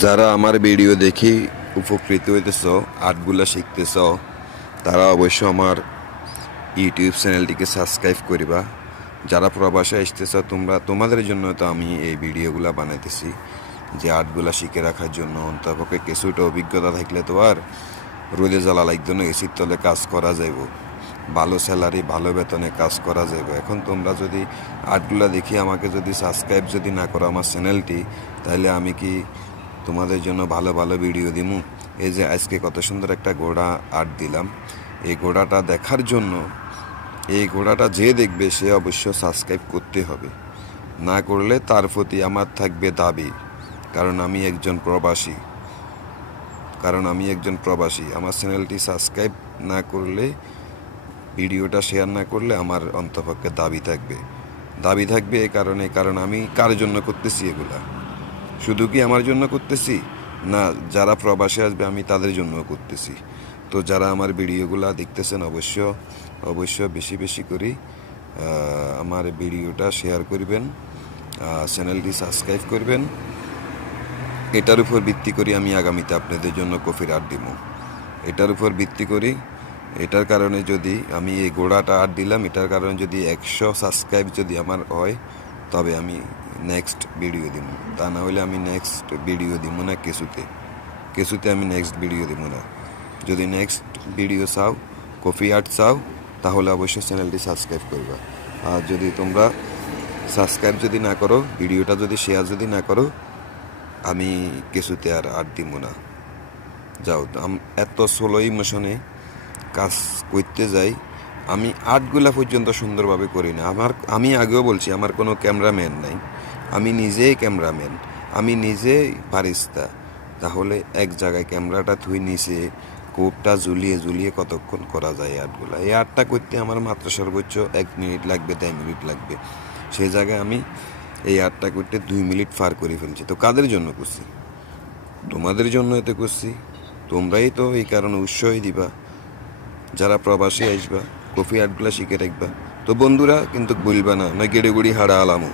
যারা আমার ভিডিও দেখি উপকৃত হইতেছ, আর্টগুলা শিখতেছ, তারা অবশ্য আমার ইউটিউব চ্যানেলটিকে সাবস্ক্রাইব করিবা। যারা প্রবাসে আসতেছ, তোমাদের জন্য তো আমি এই ভিডিওগুলা বানাইতেছি, যে আর্টগুলা শিখে রাখার জন্য। অন্তপক্ষে কিছুটা অভিজ্ঞতা থাকলে তো আর রোদে জ্বালা লাগতো না, এসির তলে কাজ করা যাইব, ভালো স্যালারি ভালো বেতনে কাজ করা যাইব। এখন তোমরা যদি আর্টগুলা দেখি আমাকে যদি সাবস্ক্রাইব যদি না করো আমার চ্যানেলটি, তাহলে আমি কি তোমাদের জন্য ভালো ভালো ভিডিও দিমু? এই যে আজকে কত সুন্দর একটা ঘোড়া আর্ট দিলাম, এই ঘোড়াটা দেখার জন্য, এই ঘোড়াটা যে দেখবে সে অবশ্য সাবস্ক্রাইব করতে হবে। না করলে তার প্রতি আমার থাকবে দাবি, কারণ আমি একজন প্রবাসী। আমার চ্যানেলটি সাবস্ক্রাইব না করলে, ভিডিওটা শেয়ার না করলে আমার অন্তপক্ষে দাবি থাকবে কারণ আমি কার জন্য করতেছি এগুলা? শুধু কি আমার জন্য করতেছি? না, যারা প্রবাসে আসবে আমি তাদের জন্য করতেছি। তো যারা আমার ভিডিওগুলো দেখতেছেন অবশ্য বেশি বেশি করে আমার ভিডিওটা শেয়ার করবেন, চ্যানেলটি সাবস্ক্রাইব করবেন। এটার উপর ভিত্তি করি আমি আগামীতে আপনাদের জন্য কফির আর্ট দিব। এটার উপর ভিত্তি করি, এটার কারণে যদি আমি এই গোড়াটা আর্ট দিলাম, এটার কারণে যদি 100 সাবস্ক্রাইব যদি আমার হয়, তবে আমি নেক্সট ভিডিও দিব। তা না হলে আমি নেক্সট ভিডিও দিব না। কিছুতে আমি নেক্সট ভিডিও দিব না। যদি নেক্সট ভিডিও চাও, কফি আর্ট চাও, তাহলে অবশ্যই চ্যানেলটি সাবস্ক্রাইব করবা। আর যদি তোমরা সাবস্ক্রাইব যদি না করো, ভিডিওটা যদি শেয়ার যদি না করো, আমি কিছুতে আর আর্ট দিব না। যাও, এত স্লো ইমোশনে কাজ করতে যাই, আমি আর্টগুলা পর্যন্ত সুন্দরভাবে করি না। আমি আগেও বলছি, আমার কোনো ক্যামেরাম্যান নাই, আমি নিজেই ক্যামেরাম্যান, আমি নিজেই বারিস্তা। তাহলে এক জায়গায় ক্যামেরাটা থুই নিচে কোপটা ঝুলিয়ে কতক্ষণ করা যায় আর্টগুলা? এই আর্টটা করতে আমার মাত্র সর্বোচ্চ 1 মিনিট লাগবে, 1.5 মিনিট লাগবে। সেই জায়গায় আমি এই আর্টটা করতে 2 মিনিট পার করে ফেলছি। তো কাদের জন্য করছি? তোমাদের জন্য এতে করছি। তোমরাই তো এই কারণে উৎসাহই দিবা, যারা প্রবাসী আসবা, কফি আর্টগুলা শিখে রাখবা। তো বন্ধুরা কিন্তু বলবা না, না গেড়ে গুড়ি হাড়া আলামো।